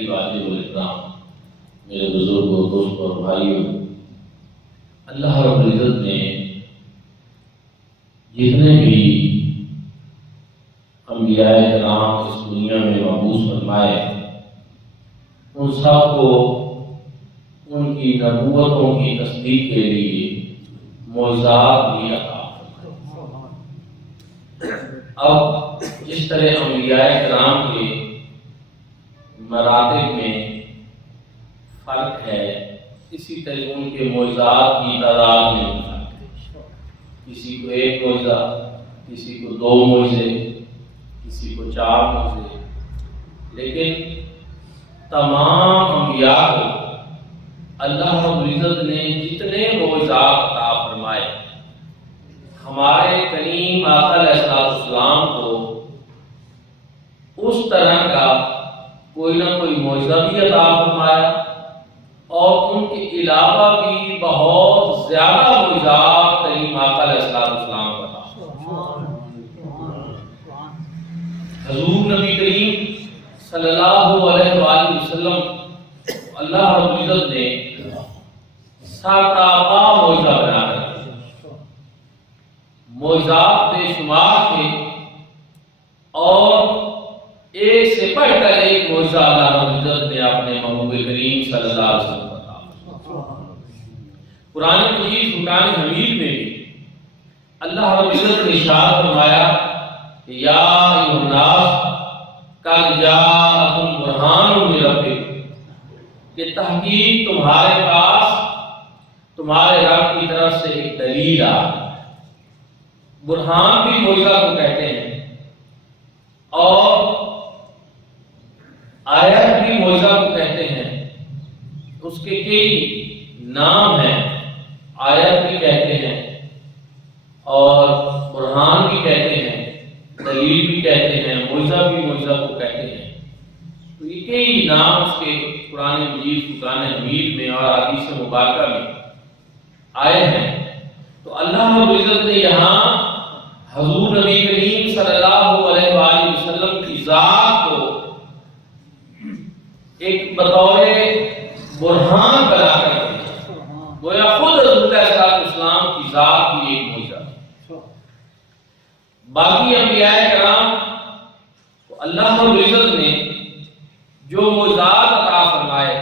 کی واجب الاحترام میرے بزرگوں، دوستوں اور بھائیوں، اللہ رب العزت نے جتنے بھی انبیاء کرام اس دنیا میں مبعوث فرمائے ان سب کو ان کی نبوتوں کی تصدیق کے لیے معجزات بھی عطا فرمائے۔ اب جس طرح انبیاء کرام کے مراتب میں فرق ہے، اسی طرح ان کے معجزات کی تعداد میں بھی فرق ہے۔ کسی کو ایک معجزہ، کسی کو 2 معجزے، کسی کو 4 معجزے، لیکن تمام انبیاء کو اللہ رب العزت نے جتنے معجزات عطا فرمائے، ہمارے کریم آقا علیہ السلام کو اس طرح کا کوئی نہ کوئی معجزہ بھی عطا فرمایا، اور ان کے علاوہ بھی بہت زیادہ معجزات کریم آقا علیہ السلام کو عطا فرمائے۔ حضور نبی کریم صلی اللہ علیہ وآلہ وسلم اللہ رب العزت نے ساتابہ معجزہ بنا کر، معجزات بے شمار تھے، اور ایک سے پڑھ کر ایک معجزہ اللہ رب العزت نے اپنے محبوب کریم صلی اللہ علیہ وسلم کو عطا فرمایا۔ قرآن مجید فرقان حمید میں بھی اللہ رب العزت نے ارشاد فرمایا کہ یا ایھا الناس قد جاءکم برہان من ربکم، کہ تحقیق تمہارے پاس تمہارے رب کی طرف سے ایک دلیل آ۔ برہان بھی معجزہ کو کہتے ہیں، اور آیت بھی معجزہ کو کہتے ہیں۔ اس کے کئی نام ہیں، آیت بھی کہتے ہیں اور برہان بھی کہتے ہیں، دلیل بھی کہتے ہیں، معجزہ بھی معجزہ کو کہتے ہیں۔ تو یہ کئی نام اس کے قرآن مجید فرقان حمید میں اور احادیث مبارکہ میں آئے ہیں۔ تو اللہ رب العزت نے یہاں حضور نبی کریم صلی اللہ علیہ وآلہ وسلم کی ذات کو ایک بطور برہان بنا کر گویا خود حضور علیہ السلام کی ذات بھی ایک معجزہ۔ باقی انبیاء کرام کو اللہ رب العزت نے جو معجزات عطا فرمائے،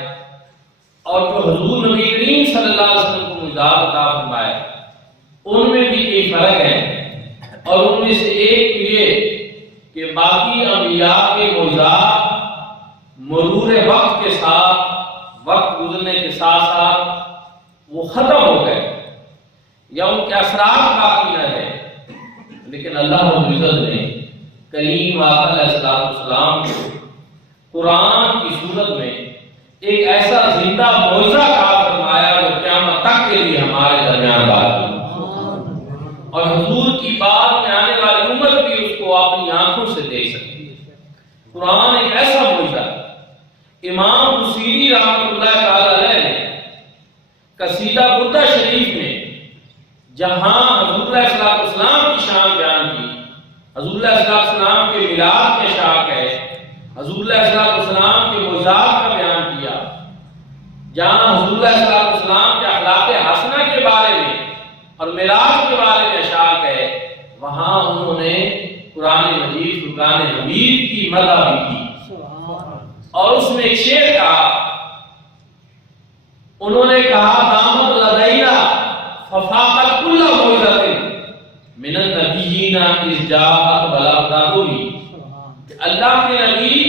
اور جو حضور نبی کریم صلی اللہ علیہ وسلم کو معجزات عطا فرمائے، ان میں بھی کئی فرق ہے، اور ان میں سے ایک یہ کہ باقی انبیاء کے معجزات مرور وقت کے ساتھ، وقت گزرنے کے ساتھ ساتھ وہ ختم ہو گئے یا ان کے اثرات باقی نہ رہے، لیکن اللہ رب العزت نے کریم آقا علیہ السلام کو قرآن کی صورت میں ایک ایسا زندہ معجزہ عطا فرمایا جو قیامت تک کے لیے ہمارے درمیان باقی ہے، اور حضور کی بعد میں آنے والی امت بھی اس کو اپنی آنکھوں سے دیکھ سکتی ہے۔ قرآن ایک ایسا معجزہ ہے۔ امام بصیری رحمۃ اللہ تعالی علیہ نے قصیدہ بردہ شریف میں جہاں حضور علیہ السلام کی شان بیان کی، حضور علیہ السلام کے میلاد کے شاق ہے، حضور علیہ السلام کے معجزات کا بیان کیا، جہاں حضور علیہ السلام کے اخلاق حسنہ کے بارے میں اور میراث کے بارے میں اشعار ہے، وہاں انہوں نے قرآن مجید فرقان حمید کی مدح بھی کی، اور اس میں ایک شعر کہا، انہوں نے کہا دامت لدینا ففاقت کل معجزۃ من النبیین اذ جاءت بلاغتہی، اللہ کے نبی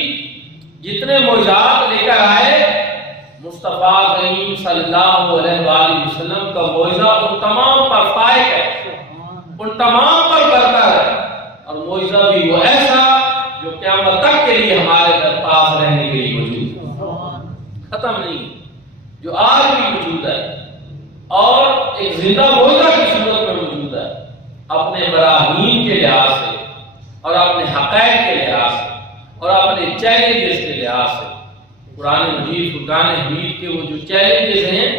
جتنے معجزات لے کر آئے، مصطفیٰ کریم صلی اللہ علیہ وآلہ وسلم کا معجزہ ان تمام پر فائق ہے، ان تمام پر برتر ہے، اور معجزہ بھی وہ ایسا جو قیامت تک کے لیے ہمارے پاس رہنے کے لیے موجود ہے، ختم نہیں، جو آج بھی موجود ہے، اور ایک زندہ معجزہ کی صورت میں موجود ہے، اپنے براہین کے لحاظ سے اور اپنے حقائق کے لحاظ سے اور اپنے چیلنجز کے لحاظ سے۔ قرآن مجید فرقان حمید کے وہ جو چیلنجز ہیں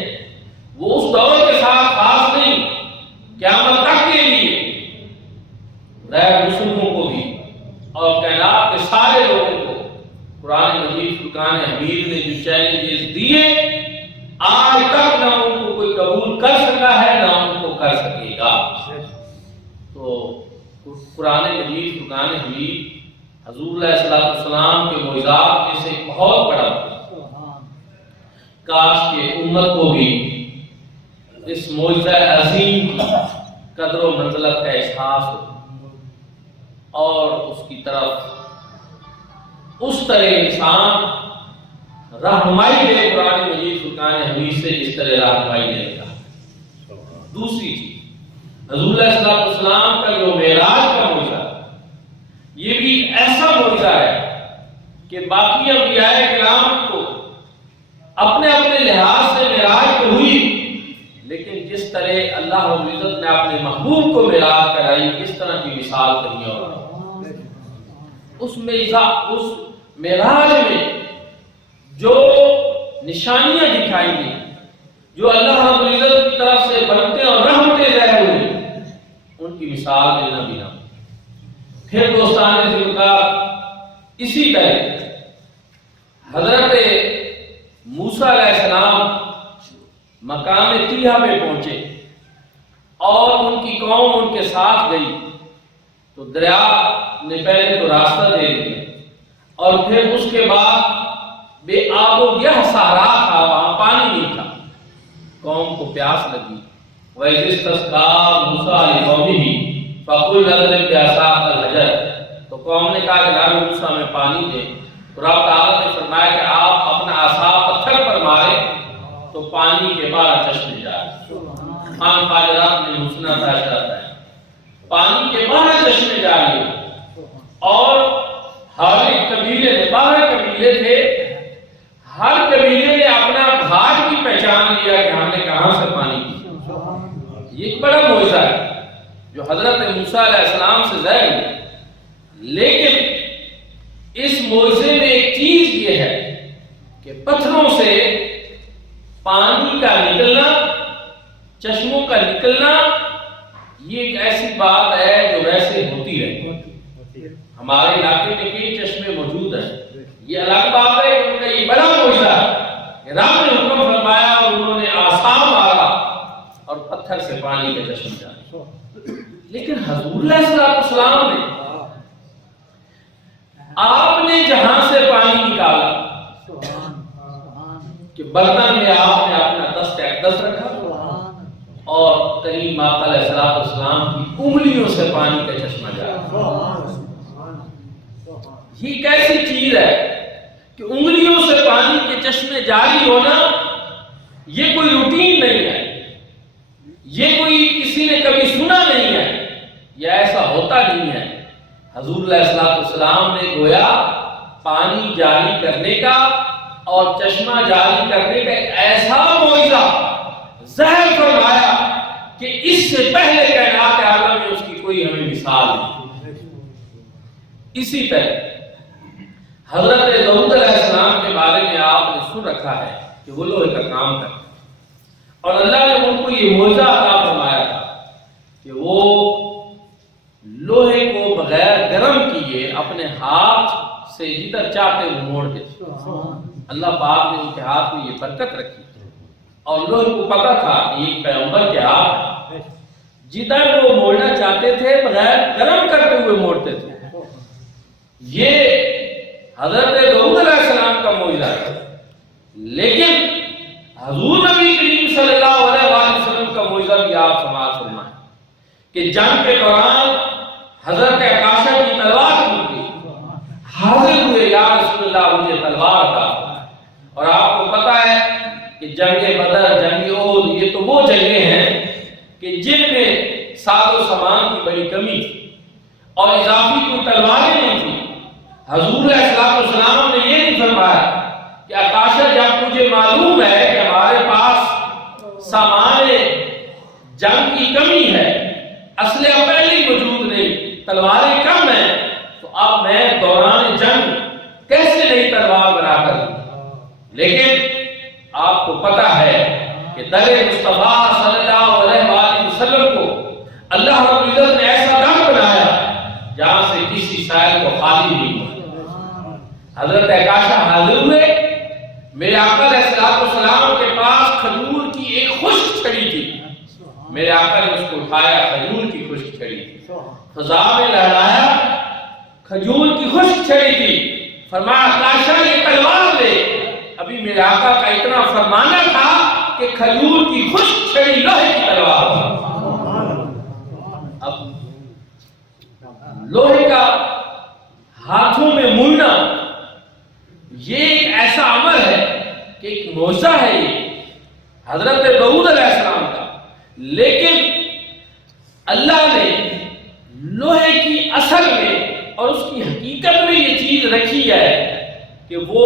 وہ اس دور کے ساتھ خاص نہیں، قیامت تک کے لیے غیر مسلموں کو بھی اور کائنات کے سارے لوگوں کو قرآن مجید فرقان حمید نے جو چیلنجز دیے آج تک نہ ان کو کوئی قبول کر سکا ہے نہ ان کو کر سکے گا۔ تو قرآن مجید فرقان حمید حضور علیہ السلام کے معجزات میں سے بہت بڑا تھا۔ کاش کہ امت کو بھی اس معجزہ عظیم کی قدر و منزلت کا احساس ہو اور اس کی طرف اس طرح انسان رہنمائی دے قرآن مجید فرقان حمید سے جس طرح رہنمائی دے گا۔ دوسری چیز حضور علیہ السلام کا جو معراج کا معجزہ یہ بھی ایسا معجزہ ہے کہ باقی انبیاء کرام کو اپنے اپنے لحاظ سے معراج تو ہوئی، لیکن جس طرح اللہ رب العزت نے اپنے محبوب کو معراج کرائی اس طرح کی مثال کہیں اور اس معراج میں جو نشانیاں دکھائی گئی، جو اللہ رب العزت کی طرف سے برکتیں اور رحمتیں ظاہر ہوئی، ان کی مثال دینا بھی نہ۔ پھر دوستان ذوالفقار اسی طرح حضرت موسیٰ علیہ السلام مقام طیہ پہ پہنچے اور ان کی قوم ان کے ساتھ گئی تو دریا نے پہلے تو راستہ دے دیا اور پھر اس کے بعد بے آب و گیہ صحرا تھا، وہاں پانی نہیں تھا، قوم کو پیاس لگی۔ وَإِذِ اسْتَسْقَىٰ مُوسَىٰ لِقَوْمِهِ فَقُلْ اضْرِب بِّعَصَاكَ الْحَجَرَ، تو قوم نے کہا کہ جناب موسیٰ میں پانی دے، تو رب تعالیٰ نے فرمایا کہ آپ اپنا عصا پتھر پر مارے تو پانی کے 12 چشمے جاری۔ خان فاجرات میں حسنہ تاشرات ہے، پانی کے 12 چشمے جاری اور ہر ایک قبیلے نے 12 قبیلے تھے، ہر قبیلے نے اپنا گھاٹ کی پہچان لیا کہ ہم نے کہاں سے پانی پیا۔ یہ ایک بڑا معجزہ ہے جو حضرت موسیٰ علیہ السلام سے ظاہر ہوئی، لیکن اس معجزے میں ایک چیز یہ ہے کہ پتھروں سے پانی کا نکلنا، چشموں کا نکلنا، یہ ایک ایسی بات ہے جو ویسے ہوتی رہتی۔ ہمارے علاقے میں کئی چشمے موجود ہیں، یہ الگ بات ہے کہ ان کا یہ بڑا معجزہ ہے، رب نے حکم فرمایا اور انہوں نے عصا مارا اور پتھر سے پانی کے چشمے جاری۔ لیکن حضور علیہ السلام نے آپ نے جہاں سے پانی نکالا کہ برتن میں آپ نے اپنا دست اقدس رکھا اور کریم آقا علیہ السلام کی انگلیوں سے پانی کا چشمہ جاری۔ یہ کیسی چیز ہے کہ انگلیوں سے پانی کے چشمے جاری ہونا یہ کوئی روٹین نہیں ہے، یہ کوئی کسی نے کبھی سنا نہیں ہے، یہ ایسا ہوتا نہیں ہے۔ حضور علیہ السلام نے گویا پانی جاری کرنے کا اور چشمہ جاری کرنے کا ایک ایسا معجزہ ظاہر فرمایا کہ اس سے پہلے کائنات عالم میں اس کی کوئی ہمیں مثال نہیں۔ اسی طرح حضرت داؤد علیہ السلام کے بارے میں آپ نے سن رکھا ہے کہ وہ لوہے کا کام کرتے اور اللہ نے ان کو یہ معجزہ عطا فرمایا تھا کہ وہ لوہے کو بغیر گرم کیے اپنے ہاتھ سے جدھر چاہتے وہ موڑتے تھے۔ اللہ پاک نے ان کے ہاتھ میں یہ برکت رکھی اور لوہے کو پتا تھا کہ یہ پیغمبر کے ہاتھ ہے، جدھر وہ موڑنا چاہتے تھے بغیر گرم کرتے ہوئے موڑتے تھے۔ یہ حضرت داؤد علیہ السلام کا معجزہ ہے، لیکن حضور نبی کریم صلی اللہ علیہ وسلم کا معجزہ بھی آپ سماعت فرمائیں کہ جنگ کے دوران حضرت عکاشہ کی تلوار ٹوٹ گئی، حاضر ہوئے یا رسول اللہ مجھے تلوار عطا، اور آپ کو پتا ہے کہ جنگ بدر، جنگ احد، یہ تو وہ جنگیں ہیں کہ جن میں ساز و سامان کی بڑی کمی تھی اور اضافی کوئی تلواریں نہیں تھی۔ حضور علیہ السلام نے یہ نہیں فرمایا کہ عکاشہ جب مجھے معلوم ہے کہ ہمارے پاس سامان جنگ کی کمی ہے، اسلحہ پہلے ہی موجود نہیں، تلواریں کم ہیں، تو اب میں دوران جنگ کیسے نئی تلوار بنا کر دوں؟ لیکن آپ کو پتا ہے کہ در مصطفیٰ صلی اللہ علیہ وآلہ وسلم کو اللہ رب العزت نے ایسا ڈر بنایا جہاں سے کسی شاعر کو خالی نہیں ہوا۔ حضرت عکاشہ حاضر ہوئے میرے آقا علیہ السلام کے پاس کھجور کی ایک خشک چھڑی تھی، میرے آقا نے اس کو اٹھایا، کھجور کی خشک چھڑی تھی، فضا میں لہرایا، کھجور کی خشک چھڑی تھی، فرمایا کاشا یہ تلوار لے۔ ابھی میرے آقا کا اتنا فرمانا تھا کہ کھجور کی خشک چھڑی لوہے کی تلوار تھی۔ اب لوہے کا ہاتھوں میں موڑنا یہ ایک ایسا عمل ہے کہ ایک معجزہ ہے یہ حضرت داؤد علیہ السلام کا، لیکن اللہ نے لوہے کی اصل میں اور اس کی حقیقت میں یہ چیز رکھی ہے کہ وہ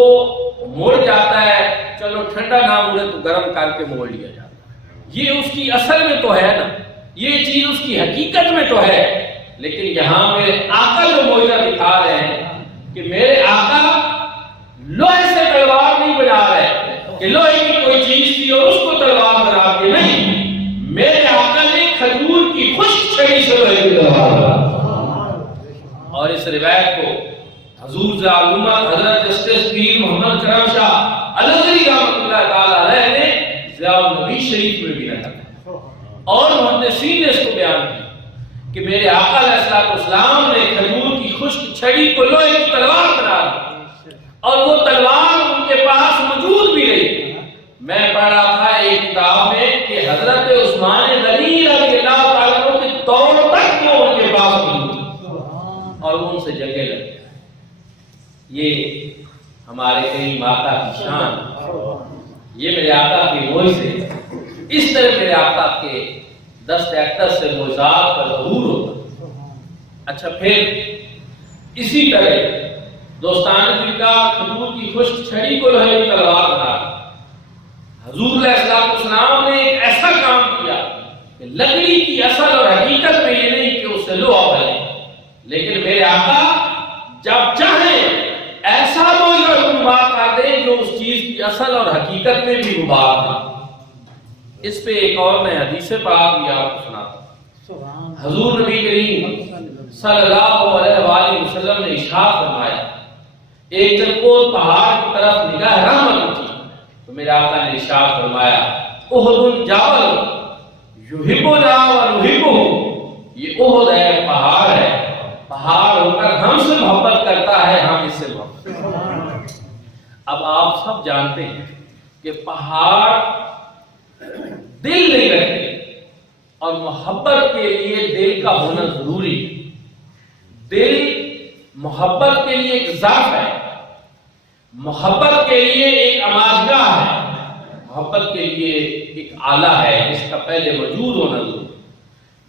مڑ جاتا ہے، چلو ٹھنڈا نہ مڑے تو گرم کر کے موڑ لیا جاتا ہے، یہ اس کی اصل میں تو ہے نا، یہ چیز اس کی حقیقت میں تو ہے۔ لیکن یہاں میرے آقا جو معجزہ دکھا رہے ہیں کہ میرے آقا لوہے سے تلوار نہیں بنا رہے کہ لوہے کی کوئی چیز تھی اور اس کو تلوار بنا کے، نہیں، میرے آقا نے کھجور کی خشک چھڑی سے لوہے کی تلوار بنا۔ اور اس روایت کو حضور ذالعلومہ حضرت جسٹس پیر محمد کرم شاہ الازہری رحمۃ اللہ تعالی علیہ نے ضیاء النبی شریف میں بھی نقل ہے، اور محدثین نے اس کو بیان کیا کہ میرے آقا علیہ السلام نے کھجور کی خشک چھڑی کو لوہے کی تلوار بنا دی، اور وہ تلوار ان کے پاس موجود بھی رہی۔ میں پڑھ رہا تھا ایک کتاب میں کہ حضرت عثمان غنی رضی اللہ تعالیٰ عنہ کے دور تک وہ ان کے پاس موجود تھی اور ان سے جنگیں لڑتے۔ یہ ہمارے کریم آقا کی شان، یہ میرے آقا کے معجزے، اس طرح میرے آقا کے دست اقدس سے معجزات کا ظہور ہوتا۔ اچھا، پھر اسی طرح دوستان دل کا کھجور کی خشک چھڑی کو لوہے کی تلوار بنا۔ حضور علیہ السلام نے ایک ایسا کام کیا کہ لکڑی کی اصل اور حقیقت میں یہ نہیں کہ اس سے لوہا بنے، لیکن میرے آقا جب چاہیں ایسا معجزہ کر دیں جو اس چیز کی اصل اور حقیقت میں بھی غبار نہ۔ اس پہ ایک اور میں حدیث پاک بھی آپ کو سناتا ہوں۔ حضور نبی کریم صلی اللہ علیہ وآلہ وسلم نے ارشاد فرمایا، ایک جب کو پہاڑ کی طرف نگاہ رحمت اٹھی تو میرے آقا نے ارشاد فرمایا، احد جبل یحبنا ونحبہ، یہ احد ہے، پہاڑ ہے، پہاڑ ہو کر ہم سے محبت کرتا ہے، ہم اس سے محبت کرتے ہیں۔ اب آپ سب جانتے ہیں کہ پہاڑ دل نہیں رکھتے، اور محبت کے لیے دل کا ہونا ضروری ہے۔ دل محبت کے لیے ایک ذات ہے، محبت کے لیے ایک آماجگاہ ہے، محبت کے لیے ایک آلہ ہے جس کا پہلے موجود ہونا ضروری ہے۔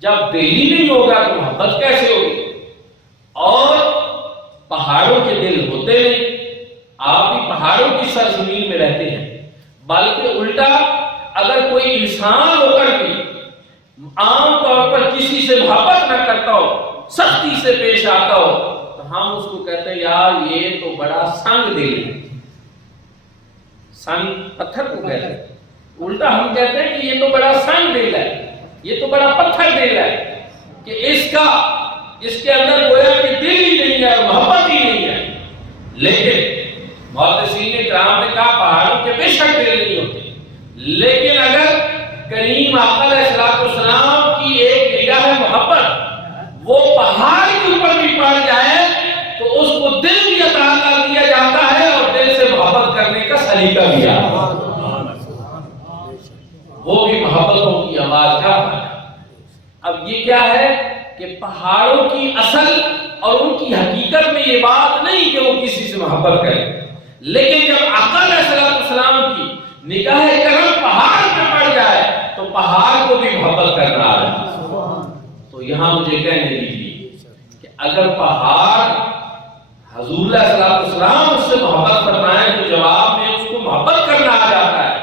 جب دل ہی نہیں ہوگا تو محبت کیسے ہوگی؟ اور پہاڑوں کے دل ہوتے نہیں، آپ بھی پہاڑوں کی سرزمین میں رہتے ہیں، بلکہ الٹا اگر کوئی انسان ہو کر بھی عام طور پر کسی سے محبت نہ کرتا ہو، سختی سے پیش آتا ہو، تو ہم اس کو کہتے ہیں یار یہ تو بڑا سنگ دل ہے۔ سنگ پتھر کو کہتے ہیں، الٹا ہم کہتے ہیں کہ یہ تو بڑا سنگ دل ہے، یہ تو بڑا پتھر دل ہے، کہ اس کے اندر گویا کہ دل ہی نہیں ہے، محبت ہی نہیں ہے۔ لیکن محدثین کرام نے کہا پہاڑوں کے بے شک دل نہیں ہوتے، لیکن اگر کریم آقا علیہ السلام کی ایک نگاہ محبت وہ پہاڑ کے اوپر بھی پڑ جائے تو اس کو دل بھی عطا کر دیا جاتا ہے، اور دل سے محبت کرنے کا سلیقہ بھی آتا ہے، وہ بھی محبتوں کی آواز کا ہے۔ اب یہ کیا ہے کہ پہاڑوں کی اصل اور ان کی حقیقت میں یہ بات نہیں کہ وہ کسی سے محبت کرے، لیکن جب آقا علیہ السلام کی نگاہ کرم پہاڑ پہ پڑ جائے تو پہاڑ کو بھی محبت کرنا ہے۔ تو یہاں مجھے کہنے دیجیے کہ اگر پہاڑ حضور علیہ السلام اس سے محبت فرمائیں تو جواب میں اس کو محبت کرنا آ جاتا ہے،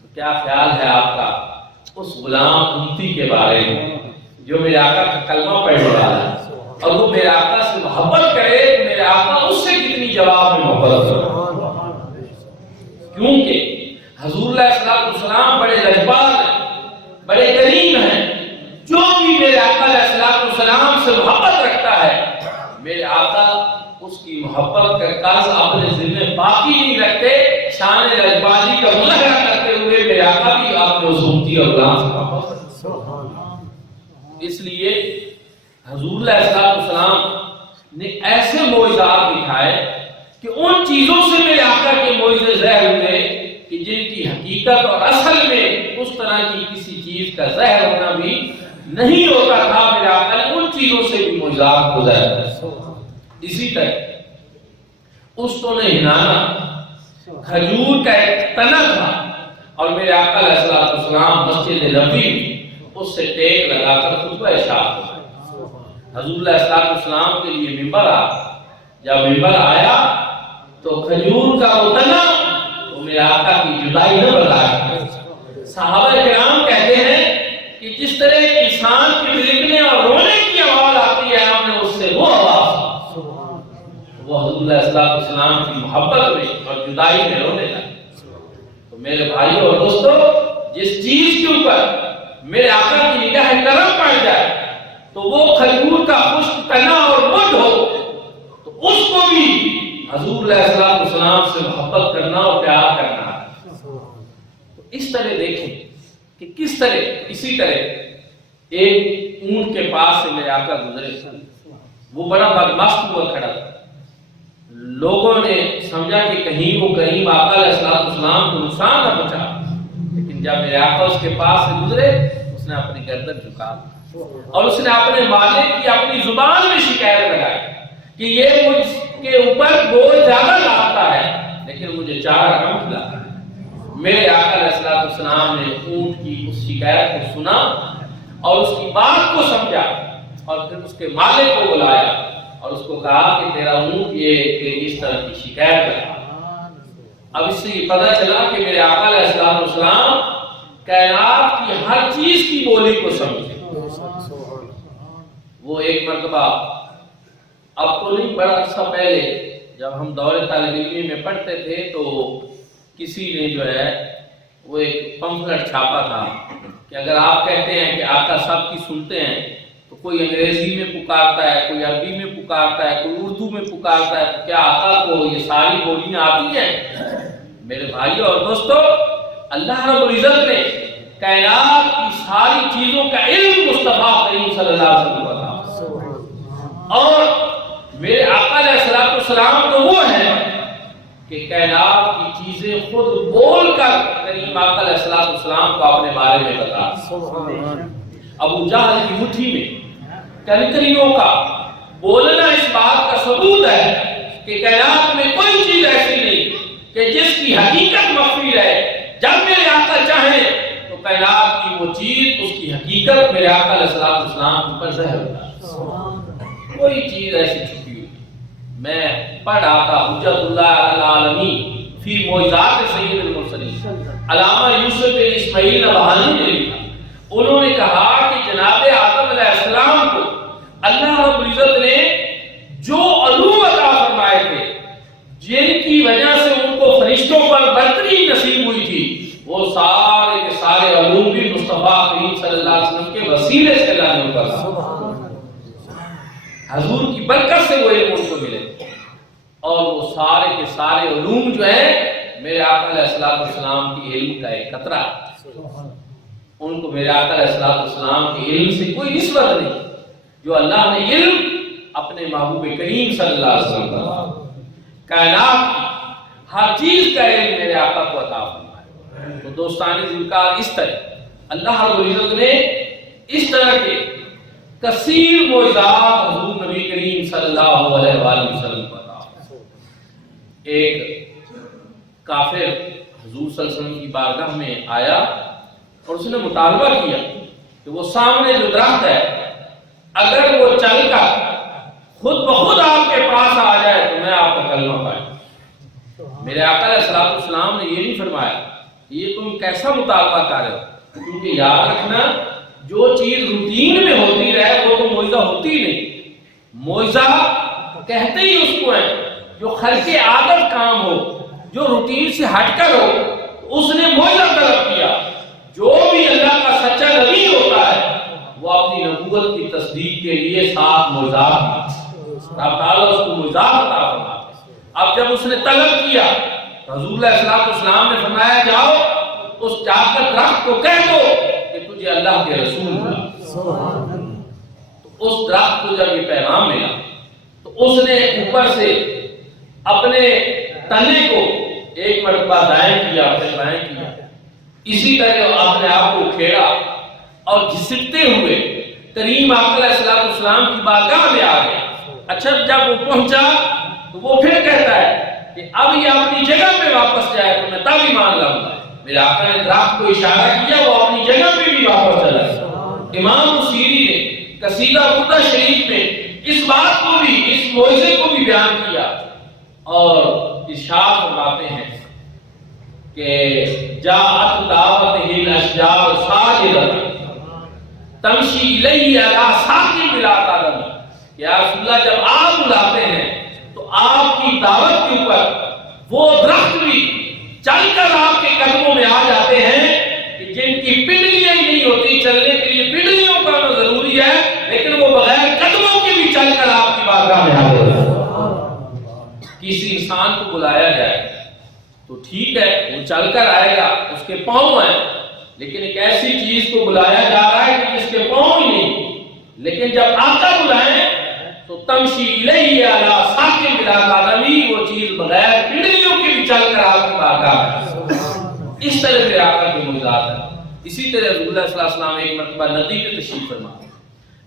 تو کیا خیال ہے آپ کا اس غلام امتی کے بارے میں جو میرے آقا کا کلمہ پڑھنے والا ہے اور وہ میرے آقا سے محبت کرے تو میرے آقا اس سے کتنی جواب میں محبت کرے؟ کیونکہ حضور علیہ السلام بڑے لجپال ہیں، بڑے کریم ہیں، جو بھی میرے آقا علیہ السلام سے محبت رکھتا ہے میرے آقا اس کی محبت کا قرض اپنے ذمہ باقی نہیں رکھتے، شان رجبازی کا مظاہرہ کرتے ہوئے میرے آقا بھی آپ نے اس امتی اور غلام سے واپس. اس لیے حضور علیہ السلام نے ایسے معجزات دکھائے کہ ان چیزوں سے میرے آقا کے معجزے ظاہر ہوئے کہ جن کی حقیقت اور اصل میں اس طرح کی کسی چیز کا ظاہر ہونا بھی نہیں ہوتا تھا. میرے آقا نے ان چیزوں سے بھی معجزات کو ظاہر کیا. اسی طرح اس تو نے ہنانا کھجور کا ایک تنا تھا اور میرے آقا علیہ السلام مسجد نبوی اس سے ٹیک لگا کر خطبہ ارشاد فرمایا. حضور علیہ السلام کے لیے منبر آیا. جب منبر آیا تو کھجور کا وہ تنا وہ میرے آقا کی جدائی نہ برداشت. صحابہ کرام کہتے ہیں کہ جس طرح کسان کے بلکنے اور رونے کی آواز آتی ہے ہم نے اس سے وہ آواز وہ حضور علیہ السلام کی محبت میں اور جدائی میں رونے لگے. تو میرے بھائیوں اور دوستو جس چیز کے اوپر میرے آقا کی نگاہ کرم پڑ جائے تو وہ کھجور کا خشک تنا اور مڈ ہو تو اس کو بھی حضور علیہ السلام سے محبت کرنا اور پیار کرنا ہے. تو اس طرح دیکھیں کہ کس طرح اسی طرح ایک اونٹ کے پاس سے میرے آقا گزرے. وہ بڑا بدمست ہوا کھڑا تھا. لوگوں نے سمجھا کہ کہیں وہ کریم آقا علیہ السلام کو نقصان نہ پہنچا. لیکن جب میرے آقا اس کے پاس سے گزرے اس نے اپنی گردن جھکا اور اس نے اپنے مالک کی اپنی زبان میں شکایت لگائی کہ یہ مجھ کے اوپر بوجھ زیادہ لاتا ہے لیکن مجھے چارہ کم کھلاتا ہے. میرے آقا علیہ السلام نے اونٹ کی اس شکایت کو سنا اور اس کی بات کو سمجھا اور پھر اس کے مالک کو بلایا اور اس کو کہا کہ تیرا اونٹ یہ اس طرح کی شکایت کرتا. اب اس سے یہ پتہ چلا کہ میرے آقا علیہ السلام کائنات کی ہر چیز کی بولی کو سمجھے. وہ ایک مرتبہ اب تو نہیں بڑا عرصہ پہلے جب ہم دور طالب علمی میں پڑھتے تھے تو کسی نے جو ہے وہ ایک پمفلٹ چھاپا تھا کہ اگر آپ کہتے ہیں کہ آقا سب کی سنتے ہیں تو کوئی انگریزی میں پکارتا ہے, کوئی عربی میں پکارتا ہے, کوئی اردو میں پکارتا ہے, تو کیا آقا کو یہ ساری بولیاں آتی ہیں؟ میرے بھائیوں اور دوستو اللہ رب العزت نے کائنات کی ساری چیزوں کا علم مصطفیٰ کریم صلی اللہ علیہ وسلم کو عطا اور میرے آقا علیہ السلام تو وہ ہیں کہ کائنات کی چیزیں خود بول کر کریم آقا علیہ السلام کو اپنے بارے میں بتا. ابو جہل کی مٹھی میں کنکریوں کا بولنا اس بات کا ثبوت ہے کہ کائنات میں کوئی چیز ایسی نہیں کہ جس کی حقیقت مخفی رہے. جب میرے آقا چاہیں تو کائنات کی وہ چیز اس کی حقیقت میرے آقا علیہ السلام پر ظاہر ہوتا ہے. کوئی چیز ایسی چھپی ہوئی. میں پڑھ آتا حجت اللہ علی العالمین فی معجزات سید المرسلین علامہ یوسف بن اسماعیل نبہانی نے لکھا. انہوں نے کہا کہ جناب آدم علیہ السلام کو اللہ رب العزت نے جو علوم عطا فرمائے تھے جن کی وجہ سے ان کو فرشتوں پر برتری نصیب ہوئی تھی وہ سارے کے سارے علوم بھی مصطفیٰ کریم صلی اللہ علیہ وسلم کے وسیلے سے اللہ نے ان پر حضور کی برکت سے وہ علم ان کو ملے اور وہ سارے کے سارے علوم جو ہیں میرے آقا علیہ السلام کی علم کا ایک قطرہ. ان کو میرے آقا علیہ السلام کے علم سے کوئی نسبت نہیں. جو اللہ نے علم اپنے محبوب کریم صلی اللہ علیہ وسلم کا کائنات کی ہر چیز کا علم میرے آقا کو عطا فرمایا. تو دوستان ذکر اس طرح اللہ رب العزت نے اس طرح کے کثیر معجزات حضور نبی کریم صلی اللہ علیہ وآلہ وسلم کو عطا. ایک کافر حضور صلی اللہ علیہ وسلم کی بارگاہ میں آیا اور اس نے مطالبہ کیا کہ وہ سامنے جو درخت ہے اگر وہ چل کر خود بخود آپ کے پاس آ جائے تو میں آپ کا کلمہ پڑھوں. میرے آقا علیہ السلام نے یہ نہیں فرمایا یہ تم کیسا مطالبہ کر رہے ہو, کیونکہ یاد رکھنا جو چیز روٹین میں ہوتی رہے وہ تو معجزہ ہوتی نہیں. معجزہ کہتے ہی اس کو ہے جو خلق عادت کام ہو, جو روٹین سے ہٹ کر ہو اس نے معجزہ طلب کیا. جو بھی اللہ کا سچا نبی ہوتا ہے وہ اپنی نبوت کی تصدیق کے لیے ساتھ معجزات رب تعالیٰ اس کو معجزات عطا فرماتے ہیں. اب جب اس نے طلب کیا رسول اللہ صلی اللہ علیہ وسلم نے فرمایا جاؤ اس جا کر درخت کو کہہ دو کہ تجھے اللہ کے رسول ملا۔ تو اس درخت کو جب یہ پیغام ملا تو اس نے اوپر سے اپنے تنے کو ایک مرتبہ دائیں کیا پھر بائیں کیا، اسی طرح اپنے آپ کو کھیڑا اور گھسٹتے ہوئے کریم آقا علیہ السلام کی بارگاہ میں آ گیا۔ اچھا جب وہ پہنچا تو وہ پھر کہتا ہے کہ اب یہ اپنی جگہ پہ واپس جائے تو میں تب ایمان لاؤں گا۔ میرے آقا نے درخت کو اشارہ کیا، وہ اپنی جگہ پہ بھی واپس چلا گیا۔ امام بصیری نے قصیدہ بردہ شریف میں اس بات کو بھی، اس موعظے کو بھی بیان کیا اور ارشاد فرماتے ہیں کہ جاءت دعوتہ الاشجار ساجدۃ تمشی الیہ علی ساق بلا قدم۔ یا رسول اللہ جب آپ بلاتے ہیں تو آپ کی دعوت کے اوپر وہ درخت بھی چل کر آپ کے قدموں میں آ جاتے ہیں کہ جن کی پنڈلیاں ہی نہیں ہوتی، چلنے کے لیے پنڈلیوں کا ہونا ضروری ہے لیکن وہ بغیر قدموں کے بھی چل کر آپ کی بارگاہ میں حاضر ہیں۔ کسی انسان کو بلایا جائے تو ٹھیک ہے وہ چل کر آئے گا، اس کے پاؤں ہیں، لیکن ایک ایسی چیز کو بلایا جا رہا ہے کہ جس کے پاؤں ہی نہیں، لیکن جب آقا بلائیں تو تمشی الیہ علی ساق بلا قدم، وہ چیز بغیر پنڈلیوں کے بھی چل کر آپ کی بارگاہ میں۔ اس طرح سے آقا کے معجزات ہیں۔ اسی طرح رسول اللہ صلی اللہ علیہ وسلم ایک مرتبہ ندی پہ تشریف فرما،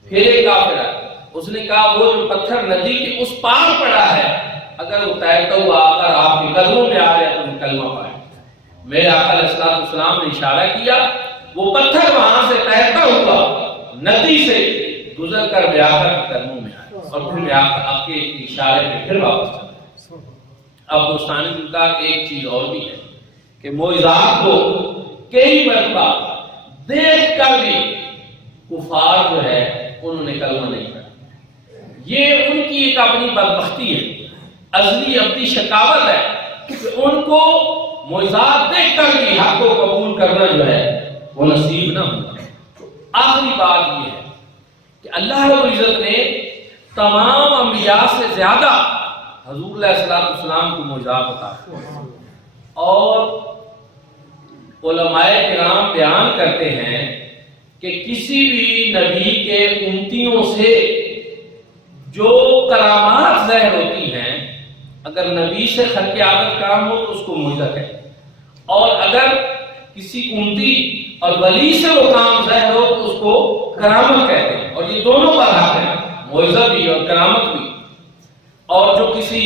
پھر ایک کافر آیا، اس نے کہا وہ جو پتھر ندی کے اس پار پڑا ہے اگر وہ تیرتا ہوا آ کر آپ کے قدموں میں آ گیا تو وہ کلمہ پائے۔ میرے آقا علیہ السلام نے اشارہ کیا، وہ پتھر وہاں سے تیرتا ہوا ندی سے گزر کر میرے آقا کے قدموں میں آیا اور پھر میرے آقا آپ کے اشارے پہ پھر واپس چلا۔ اب دوستانی دلکار ایک چیز اور بھی ہے کہ معجزات کو کئی مرتبہ دیکھ کر بھی کفار جو ہے انہوں نے کلمہ نہیں پڑھا۔ یہ ان کی ایک اپنی بدبختی ہے، ازلی ابدی شکاوت ہے کہ ان کو معجزات دیکھ کر بھی حق کو قبول کرنا جو ہے وہ نصیب نہ ہوا۔ آخری بات یہ ہے کہ اللہ رب العزت نے تمام انبیاء سے زیادہ حضور علیہ السلام کو معجزات عطا کیا، اور علماء کرام بیان کرتے ہیں کہ کسی بھی نبی کے امتیوں سے جو کرامات ظاہر ہوتی ہیں، اگر نبی سے خلق عادت کام ہو تو اس کو معجزہ کہتے ہیں، اور اگر کسی امتی اور ولی سے وہ کام ظاہر ہو تو اس کو کرامت کہتے ہیں، اور یہ دونوں پر حق ہے، معجزہ بھی اور کرامت بھی۔ اور جو کسی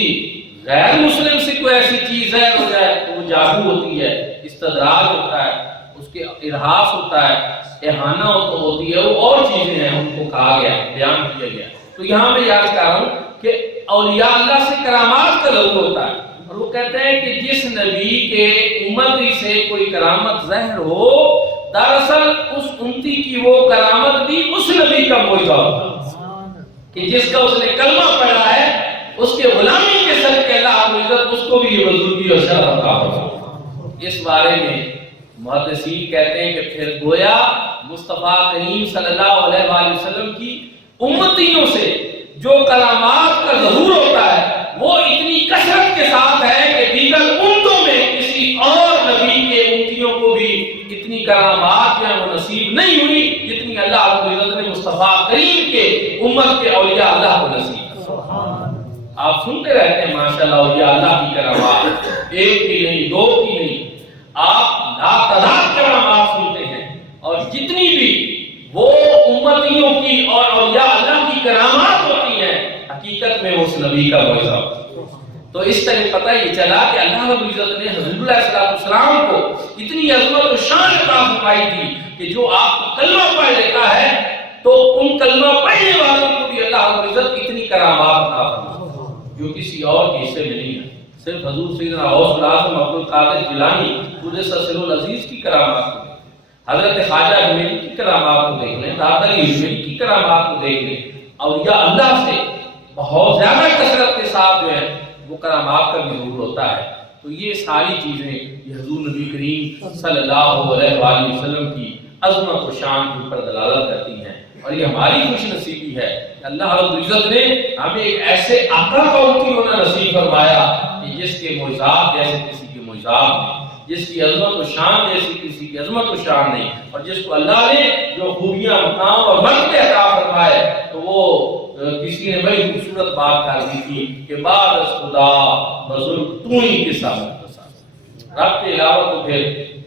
غیر مسلم سے کوئی ایسی چیز ظاہر ہو جائے تو وہ جادو ہوتی ہے، استدراج ہوتا ہے، اس کے ارہاس ہوتا ہے، اہانہ ہوتی ہے، وہ اور چیزیں ہیں، ان کو کہا گیا، بیان کیا گیا۔ تو یہاں میں یاد کر رہا ہوں کہ اولیاء اللہ سے کرامات کا لفظ ہوتا ہے، اور وہ کہتے ہیں کہ جس نبی کے امتی سے کوئی کرامت ظاہر ہو دراصل اس امتی کی وہ کرامت بھی اس نبی کا معجزہ ہوتا ہے، کہ جس کا اس نے کلمہ پڑھا ہے اس کے غلامی کے صدقے اللہ رب العزت اس کو بھی یہ بزرگی اور شرف عطا فرمائے۔ اس بارے میں محدثین کہتے ہیں کہ پھر گویا مصطفیٰ کریم صلی اللہ علیہ وآلہ وسلم کی امتیوں سے جو کلامات کا ظہور ہوتا ہے وہ اتنی کثرت کے ساتھ ہے کہ دیگر امتوں میں کسی اور نبی کے امتیوں کو بھی اتنی کرامات جو ہیں وہ نصیب نہیں ہوئی جتنی اللہ رب العزت نے مصطفیٰ کریم کے امت کے اولیاء اللہ کو نصیب۔ آپ سنتے رہتے ہیں ماشاءاللہ اولیاء اللہ کی کرامات، ایک کی نہیں، دو کی نہیں، آپ لاتعداد کرامات سنتے ہیں، اور جتنی بھی وہ امتیوں کی اور اولیاء اللہ کی کرامات ہوتی ہیں حقیقت میں اس نبی کا معجزہ ہوتا ہے۔ تو اس طرح پتہ یہ چلا کہ اللہ رب العزت نے حضور علیہ السلام کو اتنی عظمت و شان عطا فرمائی تھی کہ جو آپ کو کلمہ پڑھ لیتا ہے تو ان کلمہ پڑھنے والوں کو بھی اللہ رب العزت اتنی کرامات عطا فرمائی جو کسی اور کے حصے میں نہیں ہے۔ صرف حضور سیدنا غوث الاعظم عبد القادر جیلانی قدس سر العزیز کی کرامات کو دیکھ، حضرت خواجہ اجمیری کی کرامات کو دیکھ لیں، داتا علی اجمیری کی کرامات کو دیکھ لیں، اولیاء اللہ سے بہت زیادہ کثرت کے ساتھ جو ہے وہ کرامات کا بھی ظہور ہوتا ہے۔ تو یہ ساری چیزیں یہ حضور نبی کریم صلی اللہ علیہ وآلہ وسلم کی عظمت و شان کے اوپر دلالت کرتی ہیں، اور یہ ہماری خوش نصیبی ہے کہ اللہ رب العزت نے ہمیں ایک ایسے آقا کا امتی ہونا نصیب فرمایا کہ جس کے معجزات جیسے کسی کے ذات میں، جس کی عظمت و شان جیسی کسی کی عظمت و شان نہیں، اور جس کو اللہ نے جو خوبیاں مقام اور مرتبے عطا فرمائے، تو وہ کسی نے بڑی خوبصورت بات کر دی تھی کہ بعد از خدا بزرگ تو ہی کے ساتھ رب کے علاوہ تو پھر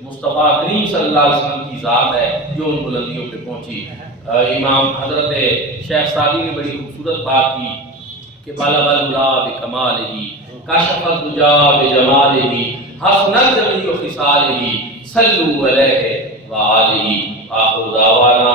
مصطفیٰ کریم صلی اللہ علیہ وسلم کی ذات ہے جو ان بلندیوں پہ پہنچی۔ امام حضرت شیخ سعدی نے بڑی خوبصورت بات کی کہ بلغ العلا بکمالہ کشف الدجا بجمالہ حسنت جمیع خصالہ صلوا علیہ وآلہ آخر دعوانا